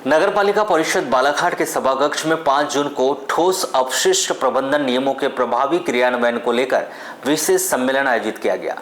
नगर पालिका परिषद बालाघाट के सभाकक्ष में 5 जून को ठोस अपशिष्ट प्रबंधन नियमों के प्रभावी क्रियान्वयन को लेकर विशेष सम्मेलन आयोजित किया गया।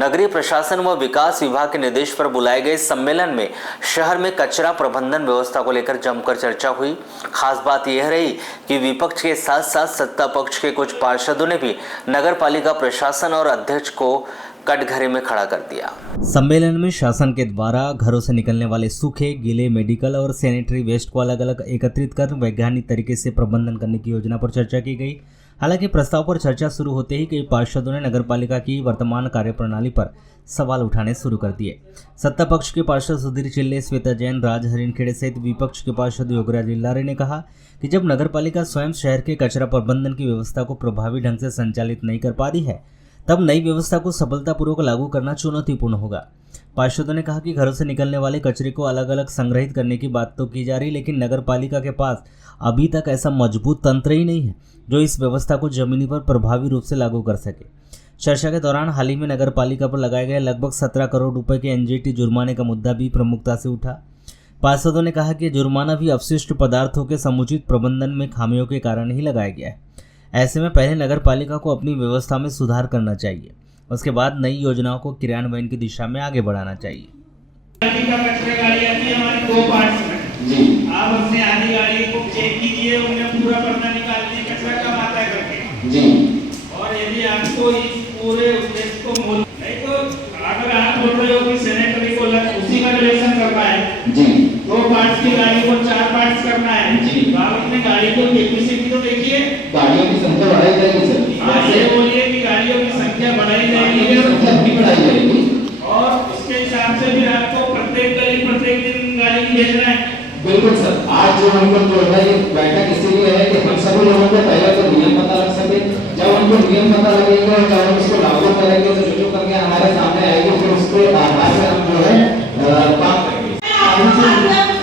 नगरीय प्रशासन व विकास विभाग के निर्देश पर बुलाए गए सम्मेलन में शहर में कचरा प्रबंधन व्यवस्था को लेकर जमकर चर्चा हुई। खास बात यह रही कि विपक्ष के साथ साथ सत्ता पक्ष के कुछ पार्षदों ने भी नगर पालिका प्रशासन और अध्यक्ष को कटघरे में खड़ा कर दिया। सम्मेलन में शासन के द्वारा घरों से निकलने वाले सूखे, गीले, मेडिकल और सैनिटरी वेस्ट को अलग अलग एकत्रित कर वैज्ञानिक तरीके से प्रबंधन करने की योजना पर चर्चा की गई। हालांकि प्रस्ताव पर चर्चा शुरू होते ही कई पार्षदों ने नगरपालिका की वर्तमान कार्यप्रणाली पर सवाल उठाने शुरू कर दिए। सत्ता पक्ष के पार्षद सुधीर चिल्ले, श्वेता जैन, राज हरिणखेड़े सहित विपक्ष के पार्षद योगराज इल्लारे ने कहा कि जब नगरपालिका स्वयं शहर के कचरा प्रबंधन की व्यवस्था को प्रभावी ढंग से संचालित नहीं कर पा रही है, तब नई व्यवस्था को सफलतापूर्वक लागू करना चुनौतीपूर्ण होगा। पार्षदों ने कहा कि घरों से निकलने वाले कचरे को अलग अलग संग्रहित करने की बात तो की जा रही, लेकिन नगर पालिका के पास अभी तक ऐसा मजबूत तंत्र ही नहीं है जो इस व्यवस्था को जमीनी पर प्रभावी रूप से लागू कर सके। चर्चा के दौरान हाल ही में नगर पालिका पर लगाए गए लगभग 17 करोड़ रुपए के एनजीटी जुर्माने का मुद्दा भी प्रमुखता से उठा। पार्षदों ने कहा कि जुर्माना भी अपशिष्ट पदार्थों के समुचित प्रबंधन में खामियों के कारण ही लगाया गया है। ऐसे में पहले नगर पालिका को अपनी व्यवस्था में सुधार करना चाहिए, उसके बाद नई योजनाओं को क्रियान्वयन की दिशा में आगे बढ़ाना चाहिए। कचरे गाड़ी आती है हमारी 2 पार्ट्स में जी। आप अपने आधी गाड़ी को चेक कीजिए, उन्हें पूरा पर्दा निकाल दिए कचरा कब आता है करके जी। और यदि आपको इस पूरे उद्देश्य को नहीं तो अगर आप बोल रहे हो कि सैनिटरी को उसी का रिलेशन करना है जी, 2 पार्ट्स की गाड़ी को 4 पार्ट्स करना है जी, तो आप अपने गाड़ी को कैपेसिटी तो देखिए, गाड़ियों की संख्या बढ़ाई जाएगी सर। ये बोलिए कि गाड़ियों की संख्या बढ़ाई जाएगी और उसके हिसाब से भी आपको प्रत्येक दिन गाड़ी भेजना है। बिल्कुल सर, आज जो हमको जो है ये बैठक इसीलिए है कि हम सभी लोगों को पहले तो नियम पता लग सके। जब हमको नियम पता लगेगा, जब हम इसको लागू करेंगे तो जो करके हमारे सामने आएगी, फिर उसके आधार से हम जो है काम करेंगे।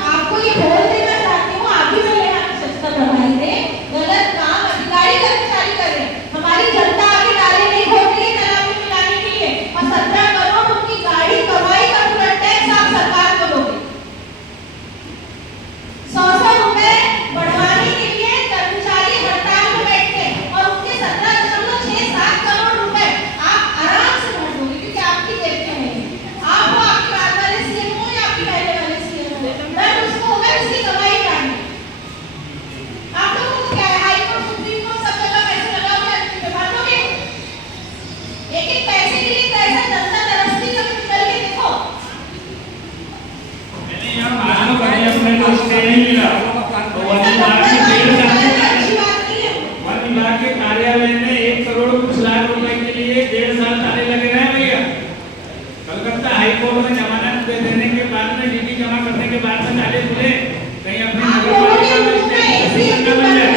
आपको ये बोल देना चाहती हूँ, आप भी मेरे यहाँ सस्ता बढ़ाई दे, गलत काम अधिकारी कर्मचारी कर रहे हैं। हमारी जनता आगे नारे नहीं घोट रही है तालाब में मिलाने के लिए, और 17 करोड़ उनकी गाड़ी कमाई का पूरा टैक्स आप सरकार को दोगे। 100 रुपए बढ़वाने के लिए कर्मचारी हड़ताल में बैठते हैं और उनके 17.67 करोड़ रुपए आप आराम से भर दोगे, क्योंकि आपकी जेब में है। आप वो आपके बाद वाले सीएम हो या आपके पहले वाले सीएम हो, बट उसको होगा इसकी कमाई काटनी। आप लोगों को क्या है, हाई कोर्ट, सुप्रीम कोर्ट सब जगह पैसे लगाओगे, भर दोगे। एक पैसे के लिए कैसा जनता तरसती है, निकल के देखो। मैंने यहाँ मालूम करें अपने दोस्त से नहीं मिला, तो वन विभाग के कार्यालय में 1 करोड़ कुछ लाख रुपए के लिए 1.5 साल ताले लगे रहे भैया। कलकत्ता हाई कोर्ट में जमानत दे देने के बाद में ड्यूटी जमा करने के बाद में ताले खुले, कहीं अपने नगर पालिका में स्टेशन का बन जाए।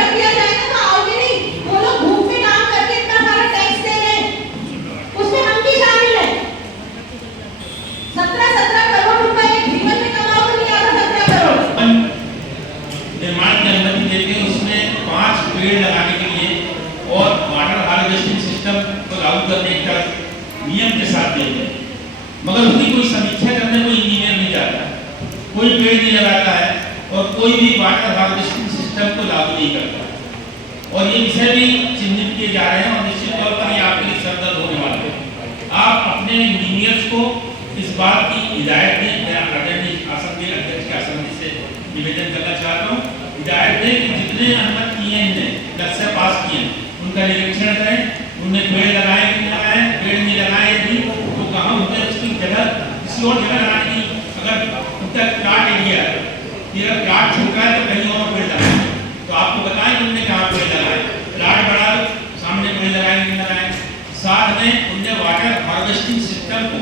निर्माण की अनुमति देके उसमें 5 पेड़ लगाने के लिए और वाटर हार्वेस्टिंग सिस्टम को लागू करने का नियम के साथ देते हैं, मगर उसकी कोई समीक्षा करने कोई इंजीनियर नहीं जाता, कोई पेड़ नहीं लगाता है और कोई भी वाटर हार्वेस्टिंग सिस्टम को लागू नहीं करता। और ये विषय भी चिन्हित किए जा रहे हैं और निश्चित तौर पर ये आपके लिए सरदर्द होने वाला है। आप अपने इंजीनियर्स को इस बात की हिदायत दें, आदरणीय आसन के अध्यक्ष के आसन से निवेदन करना चाहता हूँ, हिदायत दें कि जितने अनुमति किए हैं, नक्शा पास किए हैं, उनका निरीक्षण करें, उनने पेड़ लगाए कि नहीं लगाए, पेड़ नहीं लगाए भी तो कहाँ उनने उसकी जगह किसी और जगह लगाने की, अगर उनका प्लाट एरिया है, अगर प्लाट छोटा है तो कहीं और पेड़ लगाए, तो आपको बताएं कि उनने कहाँ पेड़ लगाए, प्लाट बड़ा सामने पेड़ लगाए नहीं लगाए। साथ में उनने वाटर हार्वेस्टिंग सिस्टम को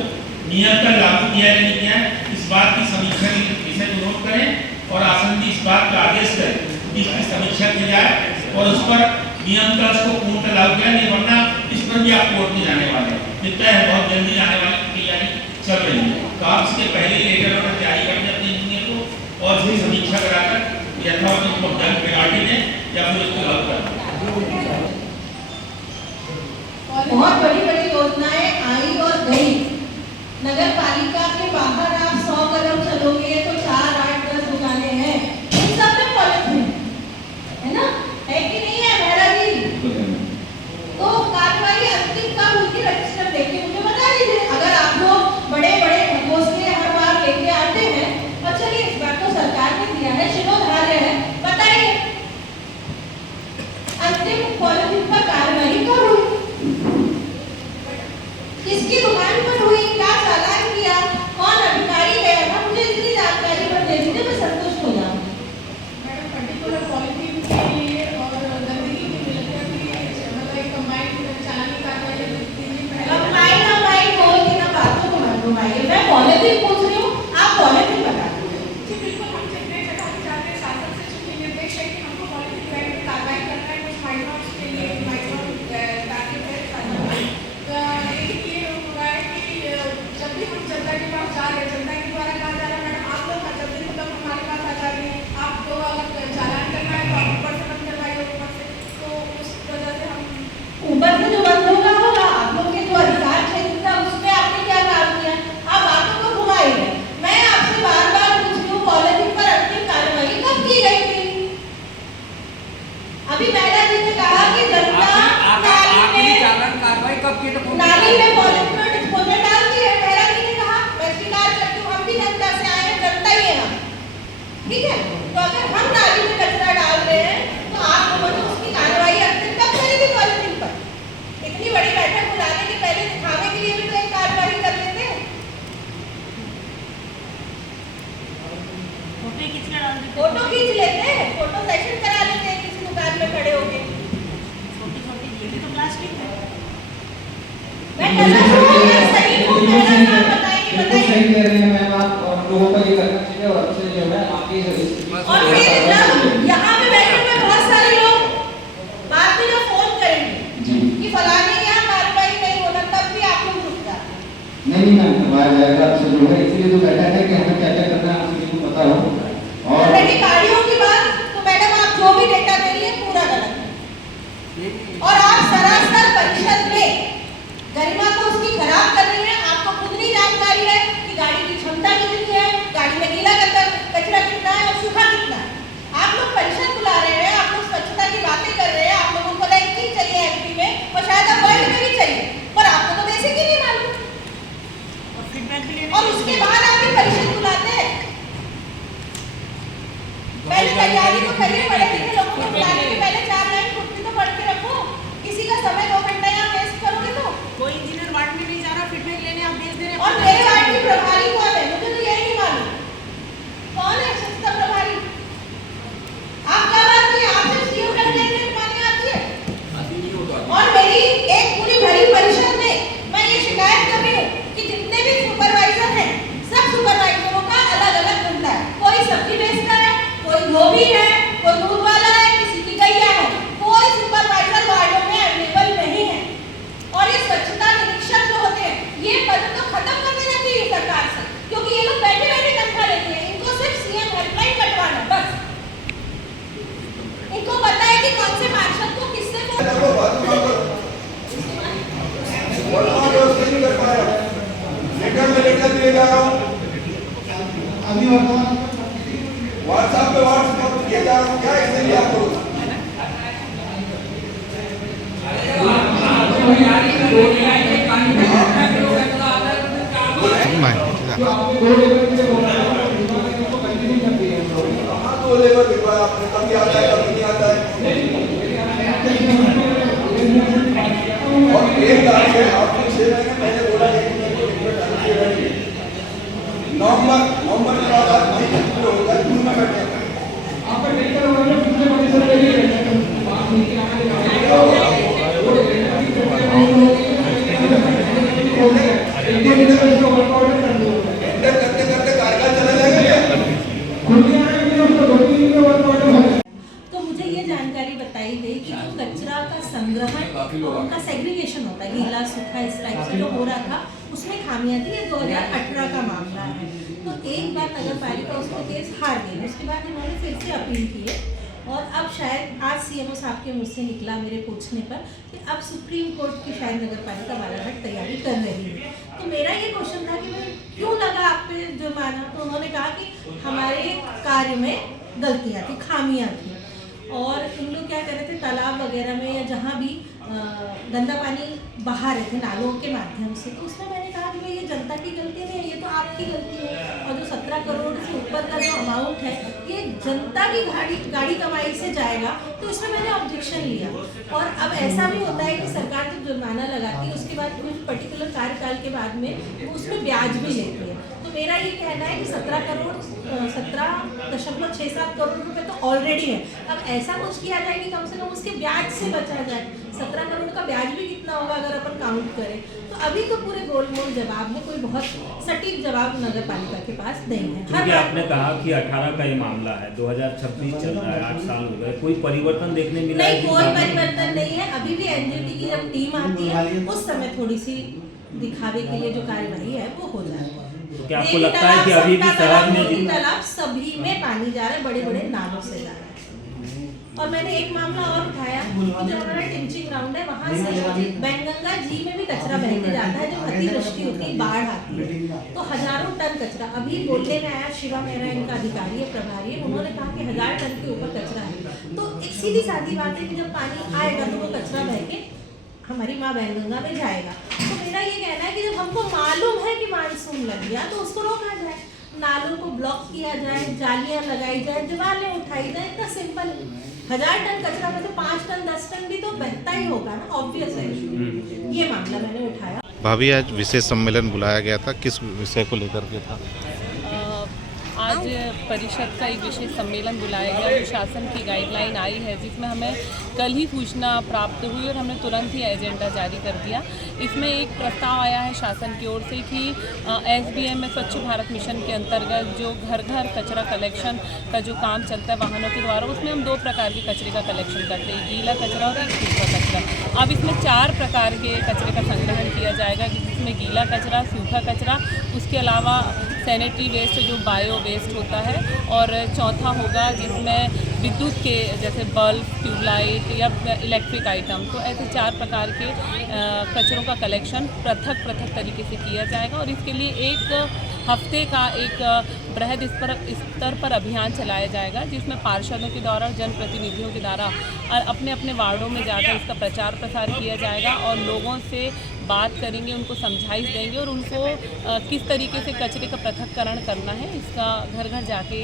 निरंतर लागू किया या नहीं किया, इस बात की समीक्षा की विषय को नोट करें और आसन इस बात का आदेश करें कि इसकी समीक्षा की जाए और उस पर नियंत्रण को पूर्ण लागू किया नहीं, वरना इस पर भी आप कोर्ट में जाने वाले हैं, जितना है बहुत जल्दी जाने वाली तैयारी चल रही है। तो आप इसके पहले लेटर ऑर्डर तैयारी करें अपने इंजीनियर को और उसकी समीक्षा कराकर यथावत उसको पेनाल्टी दें या फिर उसको लागू करें। बहुत बड़ी बड़ी योजनाएं आई और गई। नगर पालिका के बाहर आप 100 कदम चलोगे तो 4, 8, 10 दुकानें हैं। तो अगर हम नाली में कचरा डाल रहे हैं तो आप लोगों ने उसकी कार्रवाई अब तक कब करी थी पॉलिथीन पर? इतनी बड़ी बैठक बुलाने के पहले दिखाने के लिए भी तो एक कार्रवाई कर लेते हैं। फोटो खींच लेते हैं, फोटो सेशन करा लेते हैं किसी दुकान में खड़े होके। मैं सही हूँ, मेरा नाम बताइए बिल्कुल सही कह रही हैं मैम आप, और लोगों को ये करना चाहिए और आपसे जो है आगे और फिर जब यहाँ पे बैठे हुए बहुत सारे लोग बाद में जब फोन करेंगे जी कि फलाने के यहाँ कार्रवाई नहीं होना, तब भी आप लोग रुक जाते हैं। नहीं मैम करवाया जाएगा आपसे जो है, इसलिए तो बैठा है कि हमें क्या क्या करना है आप सभी को पता हो। और रही गाड़ियों की बात, तो मैडम आप जो भी डेटा दे रही है पूरा गलत है और आप सरासर परिषद में गरिमा को उसकी खराब कर रही है। आपको खुद नहीं जानकारी है कि गाड़ी की क्षमता कितनी है, गाड़ी में गीला कचरा कितना है और सूखा कितना है। आप लोग परिषद बुला रहे हैं, आप लोग स्वच्छता की बातें कर रहे हैं, आप लोगों को रैंकिंग चाहिए एमपी में और शायद अब वर्ल्ड में भी चाहिए, पर आपको तो बेसिक ही नहीं मालूम और उसके बाद आप ये परिषद बुलाते हैं। पहले तैयारी तो करिए, बड़े लिखे लोगों को बुलाने के पहले 4 लाइन कुर्सी तो पढ़ के रखो। किसी का समय 2 घंटा यहाँ वेस्ट करोगे तो कोई इंजीनियर वार्ड में नहीं जा रहा, फीडबैक लेने आप भेज दे रहे हैं। और मेरे वार्ड की प्रभारी कौन है मुझे तो यही नहीं मालूम, कौन है स्वच्छता प्रभारी? आप क्या बात है, आपसे सीओ का स्टेटमेंट मांगने आती है। और मेरी एक पूरी भरी परिषद में मैं ये शिकायत कर रही हूँ कि जितने भी सुपरवाइजर हैं सब सुपरवाइजरों का अलग अलग धंधा है। कोई सब्जी बेचता है, कोई धोबी है, कोई दूध वाला है, किसी की गैया है। कोई सुपरवाइजर वार्डों में अवेलेबल नहीं है और ये स्वच्छता निरीक्षक जो होते हैं ये पद तो खत्म कर देना चाहिए सरकार से, क्योंकि ये लोग बैठे बैठे तनख्वाह लेते हैं। इनको सिर्फ सीएम हेल्पलाइन कटवाना बस, इनको पता है कि कौन से पार्षद को किससे लेटर दिए जा रहा हूँ अभी व्हाट्सएप पे व्हाट्सएप किया जा रहा हूँ, क्या इससे लिया करो। तो लेबर दिखवाया आपने, कभी आता है कभी नहीं आता है। और एक तारीख है, आपने 6 महीने पहले बोला नवंबर के बाद होगा जून में बैठे करते करते कार्यकाल चला जाएगा। तो मुझे ये जानकारी बताई गई कि जो कचरा का संग्रहण उनका सेग्रीगेशन होता है, गीला सूखा इस टाइप से जो हो रहा था उसमें खामियां थी। ये 2018 का मामला है। तो एक बार नगर पालिका उसको केस हार गई, उसके बाद इन्होंने फिर से अपील की है और अब शायद आज सीएमओ साहब के मुँह से निकला मेरे पूछने पर कि अब सुप्रीम कोर्ट की शायद नगर पालिका बालाघाट तैयारी कर रही है। तो मेरा ये क्वेश्चन था कि भाई क्यों लगा आप पे जुर्माना? तो उन्होंने कहा कि हमारे कार्य में गलतियाँ थी, खामियाँ थी और इन लोग क्या कर रहे थे तालाब वगैरह में या जहाँ भी गंदा पानी बहा रहे थे नालों के माध्यम से। तो उसमें मैंने कहा कि भाई ये जनता की गलती नहीं है, ये तो आपकी गलती है और जो 17 करोड़ से ऊपर का जो अमाउंट है ये जनता की गाड़ी कमाई से जाएगा। तो इसमें मैंने ऑब्जेक्शन लिया और अब ऐसा भी होता है कि सरकार जब जुर्माना लगाती है उसके बाद कुछ पर्टिकुलर कार्यकाल के बाद में वो उसमें ब्याज भी लेती है। तो मेरा ये कहना है कि 17.67 करोड़ रुपए तो ऑलरेडी है। अब ऐसा कुछ किया जाए कि कम से कम उसके ब्याज से बचा जाए। 17 करोड़ का ब्याज भी कितना होगा अगर अपन काउंट करें। तो अभी तो पूरे गोलमोल जवाब में कोई बहुत सटीक जवाब नगर पालिका के पास नहीं है। क्योंकि आपने कहा कि 18 का ये मामला है, 2026 चल रहा है, 8 साल हो गए, कोई परिवर्तन देखने मिला है? नहीं, कोई परिवर्तन नहीं है। अभी भी एनजीटी की जब टीम आती है उस समय थोड़ी सी दिखावे के लिए जो कार्यवाही है वो हो जाती है। तो क्या आपको लगता है कि अभी भी शहर में तालाब सभी में पानी जा रहा है, बड़े बड़े नालों से जा रहा है? और मैंने एक मामला और उठाया कि जो हमारा टिंचिंग ग्राउंड है वहाँ से बैंगंगा झील में भी कचरा बह के जाता है। जब अतिवृष्टि होती है, बाढ़ आती है तो हजारों टन कचरा। अभी बोलने में आया, शिवा मेहरा इनका अधिकारी है, प्रभारी है, उन्होंने कहा कि 1000 टन के ऊपर कचरा है। तो एक सीधी सादी बात है कि जब पानी आएगा तो वो कचरा बह के हमारी माँ बैंगंगा में जाएगा। तो मेरा ये कहना है कि जब हमको मालूम है कि मानसून लग गया तो उसको रोका जाए। नालों को ब्लॉक किया जाए, जालियां लगाई जाए, दीवारें उठाई जाए, इतना सिंपल। 1000 टन कचरा में से 5 टन 10 टन भी तो बचता ही होगा ना, ऑब्वियस है। ये मामला मैंने उठाया। भाभी, आज विशेष सम्मेलन बुलाया गया था, किस विषय को लेकर के था? आज परिषद का एक विशेष सम्मेलन बुलाया गया जो शासन की गाइडलाइन आई है, जिसमें हमें कल ही सूचना प्राप्त हुई और हमने तुरंत ही एजेंडा जारी कर दिया। इसमें एक प्रस्ताव आया है शासन की ओर से कि SBM में स्वच्छ भारत मिशन के अंतर्गत जो घर घर कचरा कलेक्शन का जो काम चलता है वाहनों के द्वारा, उसमें हम 2 प्रकार के कचरे का कलेक्शन करते हैं, गीला कचरा और एक सूखा कचरा। अब इसमें 4 प्रकार के कचरे का संग्रहण किया जाएगा, जिसमें गीला कचरा, सूखा कचरा, उसके अलावा सैनिटरी वेस्ट जो बायो वेस्ट होता है, और चौथा होगा जिसमें विद्युत के जैसे बल्ब, ट्यूबलाइट या इलेक्ट्रिक आइटम। तो ऐसे 4 प्रकार के कचरों का कलेक्शन पृथक तरीके से किया जाएगा और इसके लिए एक हफ्ते का एक बृहद स्तर पर अभियान चलाया जाएगा, जिसमें पार्षदों के द्वारा, जनप्रतिनिधियों के द्वारा अपने अपने वार्डों में जाकर इसका प्रचार प्रसार किया जाएगा और लोगों से बात करेंगे, उनको समझाइश देंगे और उनको किस तरीके से कचरे का पृथक्करण करना है, इसका घर घर जाके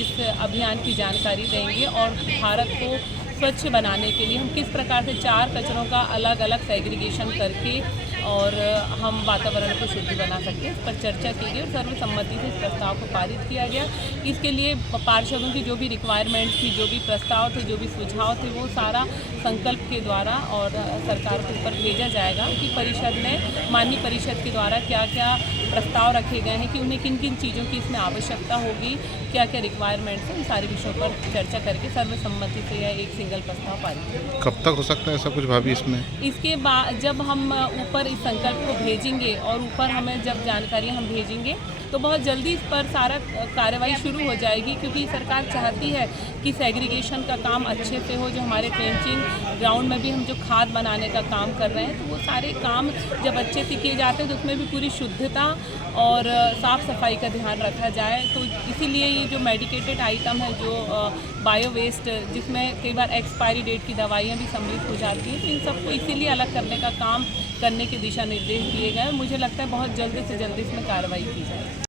इस अभियान की जानकारी देंगे और भारत को स्वच्छ बनाने के लिए हम किस प्रकार से 4 कचरों का अलग अलग सेग्रीगेशन करके और हम वातावरण को शुद्ध बना सकते हैं, इस पर चर्चा की गई और सर्वसम्मति से इस प्रस्ताव को पारित किया गया। इसके लिए पार्षदों की जो भी रिक्वायरमेंट थी, जो भी प्रस्ताव थे, जो भी सुझाव थे, वो सारा संकल्प के द्वारा और सरकार के ऊपर भेजा जाएगा कि परिषद में, माननीय परिषद के द्वारा क्या क्या प्रस्ताव रखे गए हैं कि उन्हें किन किन चीज़ों की इसमें आवश्यकता होगी, क्या क्या रिक्वायरमेंट्स हैं, इन सारे विषयों पर चर्चा करके सर्वसम्मति से यह एक सिंगल प्रस्ताव पारित होगा। कब तक हो सकता है ऐसा कुछ भाभी इसमें? इसके बाद जब हम ऊपर इस संकल्प को भेजेंगे और ऊपर हमें जब जानकारियाँ हम भेजेंगे तो बहुत जल्दी इस पर सारा कार्रवाई शुरू हो जाएगी, क्योंकि सरकार चाहती है कि सेग्रीगेशन का काम अच्छे से हो। जो हमारे ट्रेंचिंग ग्राउंड में भी हम जो खाद बनाने का काम कर रहे हैं, तो वो सारे काम जब अच्छे से किए जाते हैं तो उसमें भी पूरी शुद्धता और साफ़ सफाई का ध्यान रखा जाए। तो इसीलिए ये जो मेडिकेटेड आइटम है, जो बायो वेस्ट, जिसमें कई बार एक्सपायरी डेट की दवाइयाँ भी सम्मिलित हो जाती हैं, तो इन सबको इसीलिए अलग करने का काम करने के दिशा निर्देश दिए गए। मुझे लगता है बहुत जल्दी से जल्दी इसमें कार्रवाई की जाए।